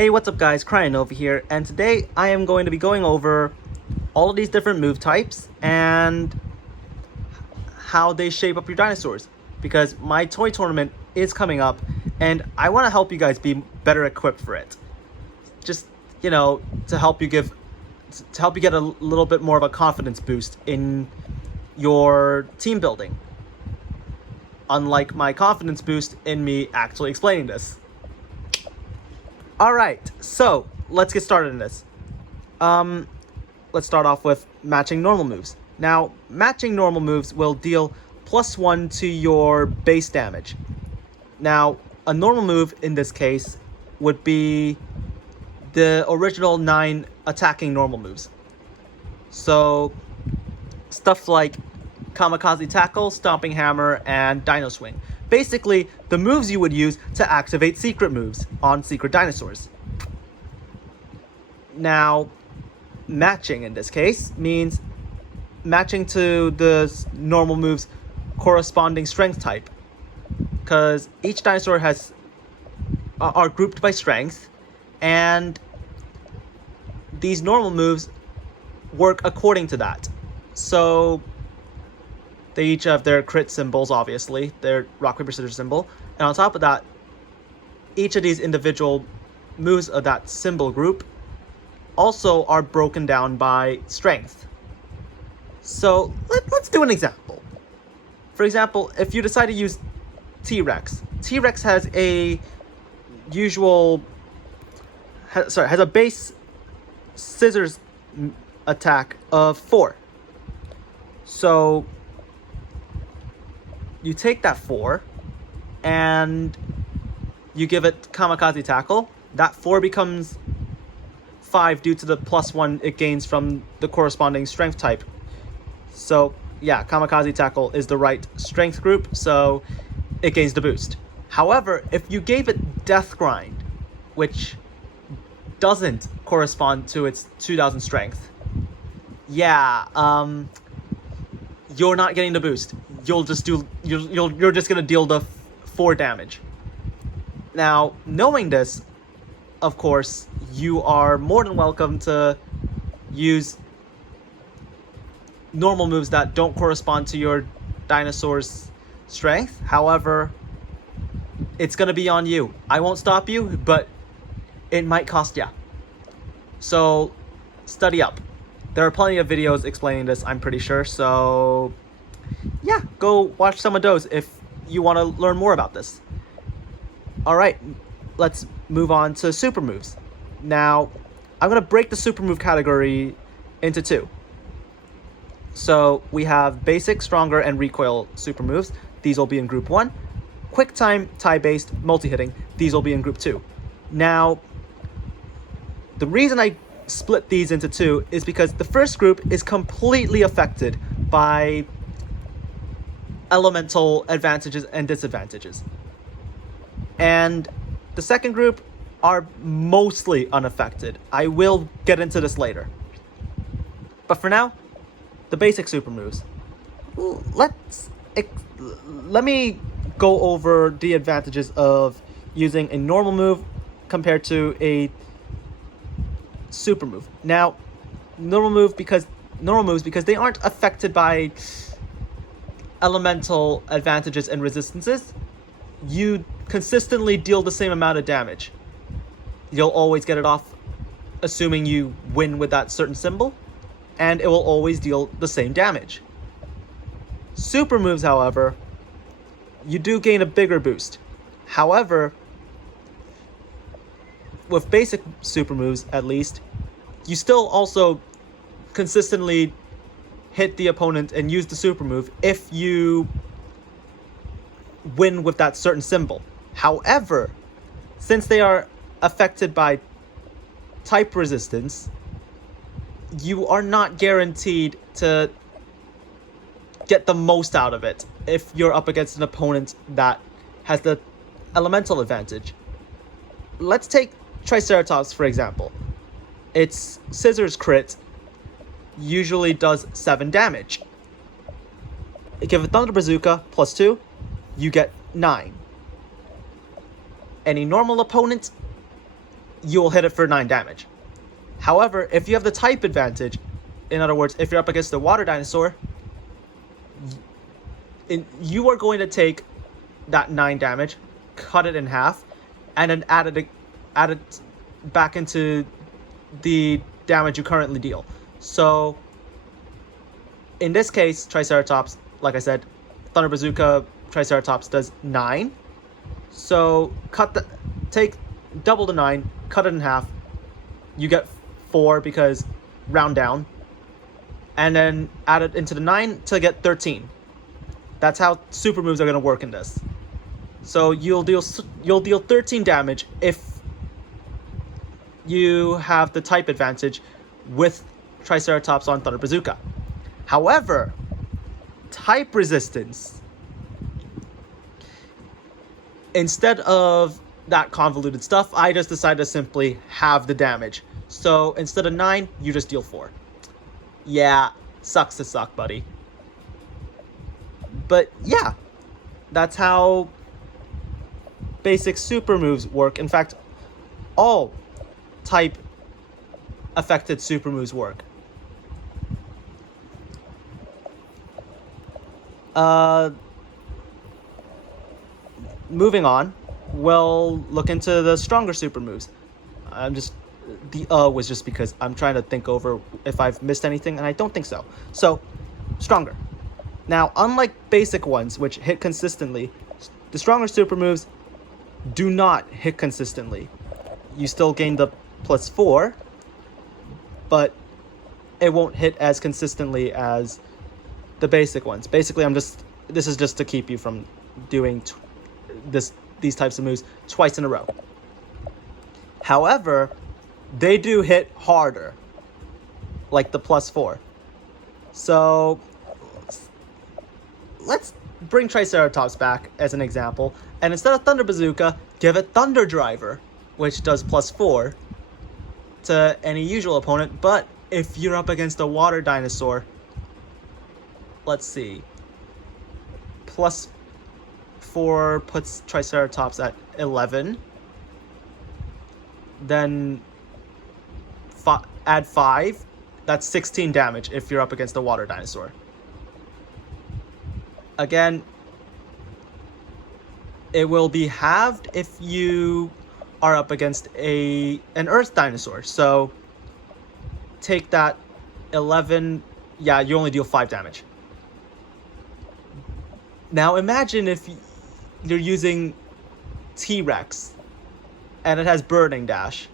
Hey, what's up guys, Cryan over here, and today I am going to be going over all of these different move types and how they shape up your dinosaurs, because my toy tournament is coming up and I want to help you guys be better equipped for it. Just, to help you get a little bit more of a confidence boost in your team building. Unlike my confidence boost in me actually explaining this. Alright, so let's get started in this. Let's start off with matching normal moves. Now, matching normal moves will deal +1 to your base damage. Now, a normal move in this case would be the original 9 attacking normal moves. So, stuff like Kamikaze Tackle, Stomping Hammer, and Dino Swing. Basically, the moves you would use to activate secret moves on secret dinosaurs. Now, matching in this case means matching to the normal move's corresponding strength type, because each dinosaur are grouped by strength, and these normal moves work according to that. So they each have their crit symbols, obviously, their rock, paper, scissors symbol. And on top of that, each of these individual moves of that symbol group also are broken down by strength. So let's do an example. For example, if you decide to use T-Rex, T-Rex has a base scissors attack of 4. So you take that 4 and you give it Kamikaze Tackle. That 4 becomes 5 due to the +1 it gains from the corresponding strength type. So yeah, Kamikaze Tackle is the right strength group, so it gains the boost. However, if you gave it Death Grind, which doesn't correspond to its 2000 strength, you're not getting the boost. You're just gonna deal the 4 damage. Now, knowing this, of course, you are more than welcome to use normal moves that don't correspond to your dinosaur's strength. However, it's gonna be on you. I won't stop you, but it might cost ya. So, study up. There are plenty of videos explaining this, I'm pretty sure, so yeah, go watch some of those if you want to learn more about this. Alright, let's move on to super moves. Now, I'm going to break the super move category into 2. So, we have basic, stronger, and recoil super moves. These will be in group 1. Quick time, tie-based, multi-hitting. These will be in group 2. Now, the reason I split these into 2 is because the first group is completely affected by elemental advantages and disadvantages, and the second group are mostly unaffected. I will get into this later, but for now, the basic super moves. Let me go over the advantages of using a normal move compared to a super move. Now, normal moves because they aren't affected by elemental advantages and resistances, you consistently deal the same amount of damage. You'll always get it off assuming you win with that certain symbol, and it will always deal the same damage. Super moves, however, you do gain a bigger boost. However, with basic super moves, at least, you still also consistently hit the opponent and use the super move if you win with that certain symbol. However, since they are affected by type resistance, you are not guaranteed to get the most out of it if you're up against an opponent that has the elemental advantage. Let's take Triceratops, for example. Its scissors crit usually does 7 damage. Give a Thunder Bazooka +2, you get 9. Any normal opponent you'll hit it for 9 damage. However, if you have the type advantage, in other words, if you're up against the water dinosaur, you are going to take that 9 damage, cut it in half, and then add it back into the damage you currently deal. So in this case, Triceratops, like I said, Thunder Bazooka Triceratops does 9. So take double the 9, cut it in half. You get 4 because round down, and then add it into the 9 to get 13. That's how super moves are going to work in this. So you'll deal 13 damage if you have the type advantage with Triceratops on Thunder Bazooka. However, type resistance, instead of that convoluted stuff, I just decided to simply have the damage. So instead of 9, you just deal 4. Yeah, sucks to suck, buddy. But yeah, that's how basic super moves work. In fact, all type affected super moves work. Moving on, we'll look into the stronger super moves. Was just because I'm trying to think over if I've missed anything, and I don't think so. So, stronger. Now, unlike basic ones, which hit consistently, the stronger super moves do not hit consistently. You still gain the +4, but it won't hit as consistently as the basic ones. Basically, this is just to keep you from doing these types of moves twice in a row. However, they do hit harder, like the +4. So let's bring Triceratops back as an example, and instead of Thunder Bazooka, give it Thunder Driver, which does +4 to any usual opponent. But if you're up against a water dinosaur, let's see, +4 puts Triceratops at 11. Then add 5, that's 16 damage if you're up against a water dinosaur. Again, it will be halved if you are up against an earth dinosaur. So take that 11, yeah, you only deal 5 damage. Now imagine if you're using T-Rex and it has Burning Dash.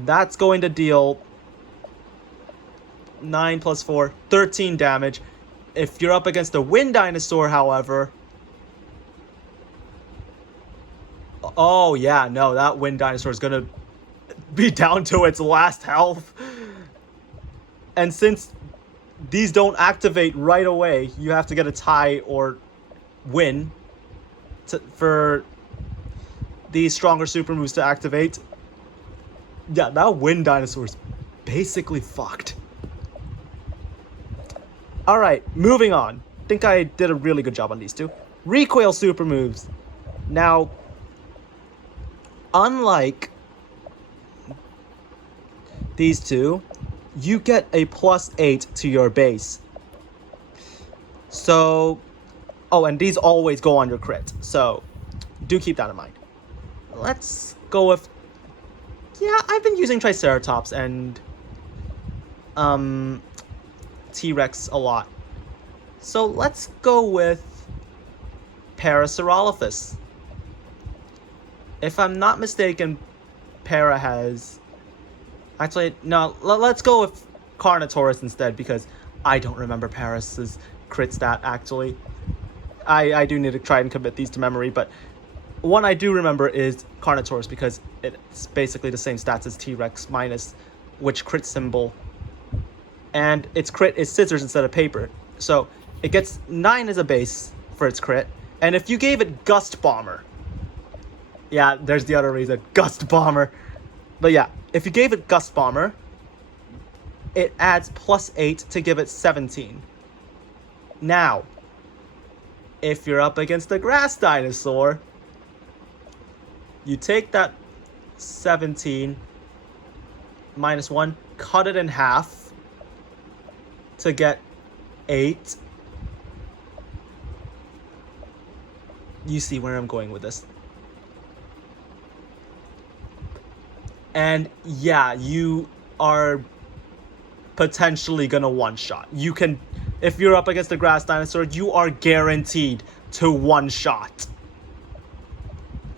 That's going to deal 9 + 4, 13 damage. If you're up against a wind dinosaur, however... Oh, yeah, no, that wind dinosaur is going to be down to its last health. And since these don't activate right away, you have to get a tie or win for these stronger super moves to activate. Yeah, that wind dinosaur is basically fucked. Alright, moving on. Think I did a really good job on these two. Recoil super moves. Now, unlike these two, you get a +8 to your base. So, oh, and these always go on your crit. So, do keep that in mind. Let's go with... Yeah, I've been using Triceratops and T-Rex a lot. So let's go with Parasaurolophus. If I'm not mistaken, Para has... Actually, no, let's go with Carnotaurus instead, because I don't remember Paras's crit stat, actually. I do need to try and commit these to memory, but one I do remember is Carnotaurus, because it's basically the same stats as T-Rex minus which crit symbol. And its crit is scissors instead of paper. So it gets 9 as a base for its crit. And if you gave it Gust Bomber... Yeah, there's the other reason. Gust Bomber. But yeah, if you gave it Gust Bomber, it adds +8 to give it 17. Now, if you're up against a grass dinosaur, you take that 17 minus 1. Cut it in half to get 8. You see where I'm going with this. And yeah, you are potentially gonna one-shot. You can, if you're up against the grass dinosaur, you are guaranteed to one-shot.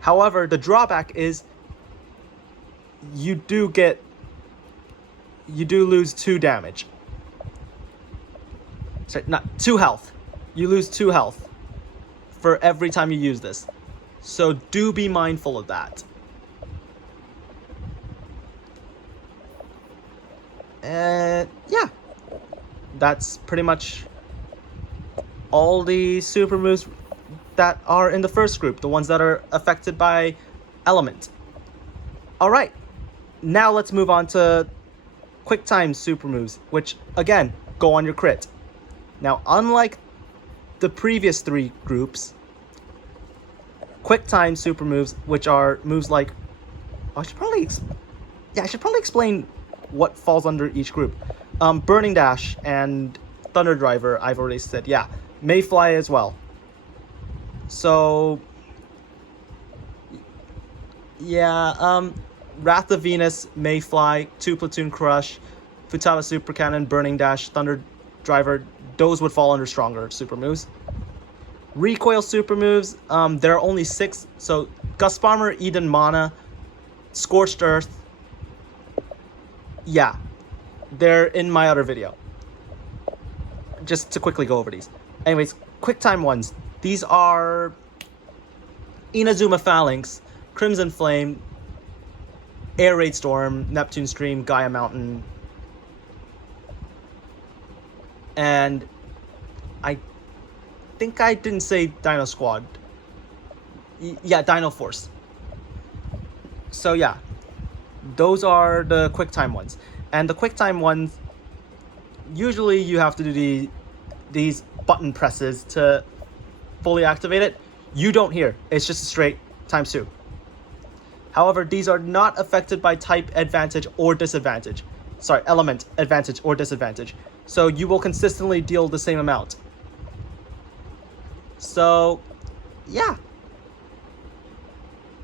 However, the drawback is you do lose 2 damage. Sorry, not 2 health. You lose 2 health for every time you use this. So do be mindful of that. And yeah, that's pretty much all the super moves that are in the first group, the ones that are affected by element. Alright, now let's move on to quick time super moves, which again, go on your crit. Now, unlike the previous 3 groups, quick time super moves, which are moves like, I should probably explain what falls under each group. Burning Dash and Thunder Driver, I've already said, yeah. Mayfly as well. So, yeah, Wrath of Venus, Mayfly, 2 Platoon Crush, Futaba Super Cannon, Burning Dash, Thunder Driver, those would fall under stronger super moves. Recoil super moves, there are only 6, so Gust Bomber, Eden Mana, Scorched Earth, yeah, they're in my other video. Just to quickly go over these. Anyways, quick time ones. These are Inazuma Phalanx, Crimson Flame, Air Raid Storm, Neptune Stream, Gaia Mountain, and I think I didn't say Dino Squad. Yeah, Dino Force. So yeah, those are the quick time ones. And the quick time ones, usually you have to do these button presses to fully activate it. You don't here. It's just a straight ×2. However, these are not affected by type advantage or disadvantage. Sorry, element advantage or disadvantage. So you will consistently deal the same amount. So, yeah.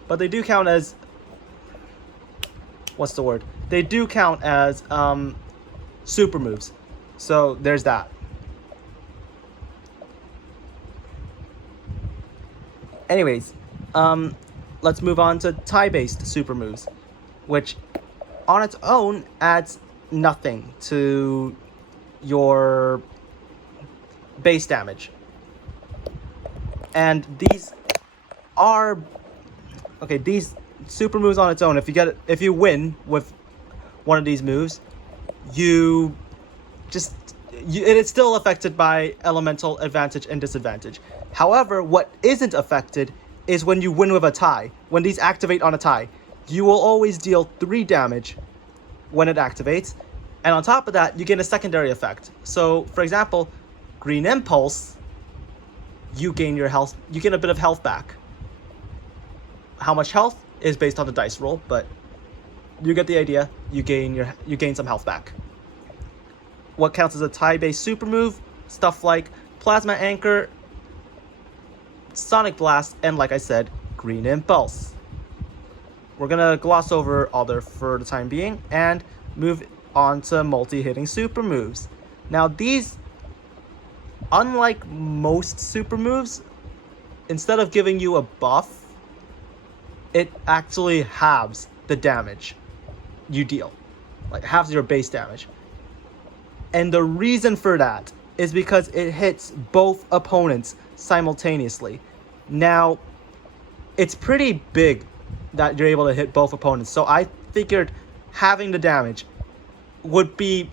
But they do count as, what's the word? They do count as super moves. So there's that. Anyways, let's move on to tie-based super moves, which on its own adds nothing to your base damage. And these are okay, these super moves on its own, if you win with one of these moves, it is still affected by elemental advantage and disadvantage. However, what isn't affected is when you win with a tie. When these activate on a tie, you will always deal 3 damage when it activates, and on top of that, you get a secondary effect. So, for example, Green Impulse, you gain your health, you get a bit of health back. How much health is based on the dice roll, but you get the idea. You gain some health back. What counts as a tie-based super move? Stuff like Plasma Anchor, Sonic Blast, and like I said, Green Impulse. We're gonna gloss over other for the time being and move on to multi-hitting super moves. Now these, unlike most super moves, instead of giving you a buff, it actually halves the damage you deal. Like halves your base damage. And the reason for that is because it hits both opponents simultaneously. Now, it's pretty big that you're able to hit both opponents. So I figured having the damage would even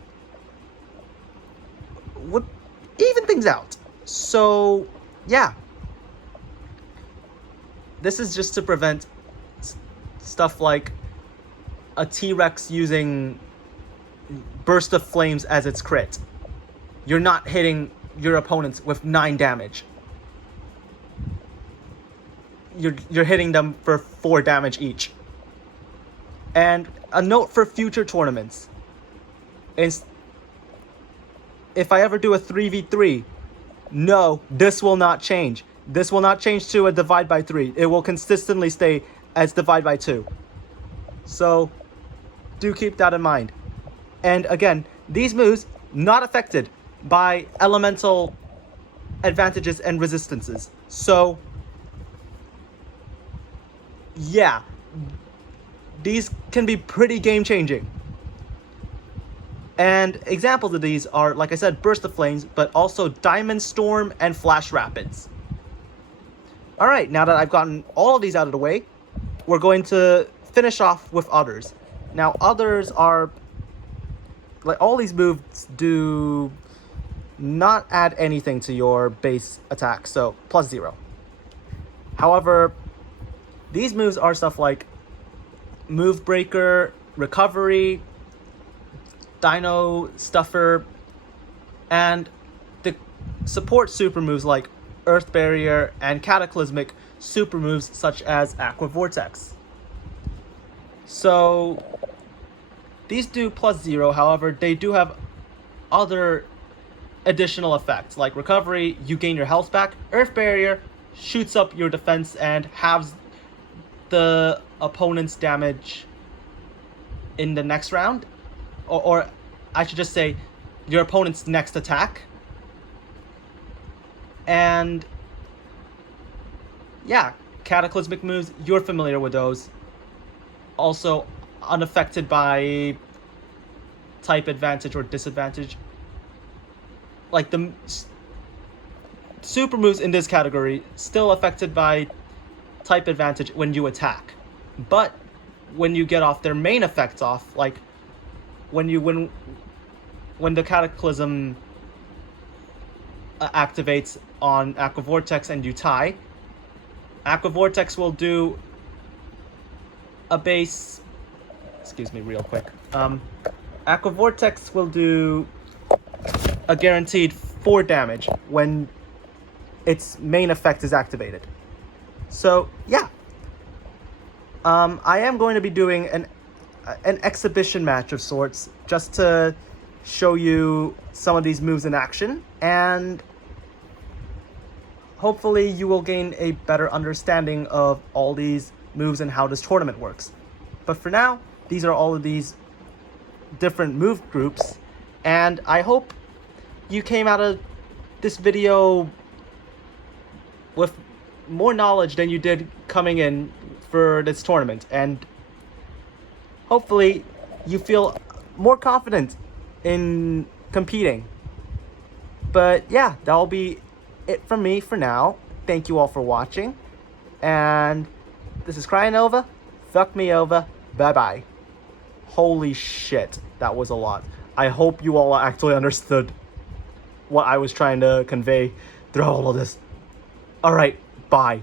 things out. So, yeah. This is just to prevent stuff like a T-Rex using Burst of Flames as its crit. You're not hitting your opponents with 9 damage. You're hitting them for 4 damage each. And a note for future tournaments. If I ever do a 3v3, no, this will not change. This will not change to a divide by 3. It will consistently stay as divide by 2. So, do keep that in mind. And again, these moves not affected by elemental advantages and resistances. So, yeah, these can be pretty game-changing. And examples of these are, like I said, Burst of Flames, but also Diamond Storm and Flash Rapids. Alright, now that I've gotten all of these out of the way, we're going to finish off with others. Now, others are, like, all these moves do not add anything to your base attack, so +0. However, these moves are stuff like Move Breaker, Recovery, Dino Stuffer, and the support super moves like Earth Barrier and Cataclysmic super moves such as Aqua Vortex. So these do +0, however, they do have other additional effects like Recovery, you gain your health back. Earth Barrier shoots up your defense and halves the opponent's damage in the next round. Or I should just say, your opponent's next attack. And yeah, Cataclysmic moves, you're familiar with those. Also unaffected by type advantage or disadvantage. Like the super moves in this category, still affected by type advantage when you attack. But when you get off their main effects off, like when the Cataclysm activates on Aqua Vortex and you tie, Aqua Vortex will do a base... Excuse me real quick. Aqua Vortex will do a guaranteed 4 damage when its main effect is activated. So, yeah. I am going to be doing an exhibition match of sorts just to show you some of these moves in action, and hopefully you will gain a better understanding of all these moves and how this tournament works. But for now, these are all of these different move groups, and I hope you came out of this video with more knowledge than you did coming in for this tournament, and hopefully you feel more confident in competing. But yeah, that'll be it from me for now. Thank you all for watching, and this is Cryanova. Fuck me over. Bye bye. Holy shit, that was a lot. I hope you all actually understood what I was trying to convey through all of this. Alright, bye.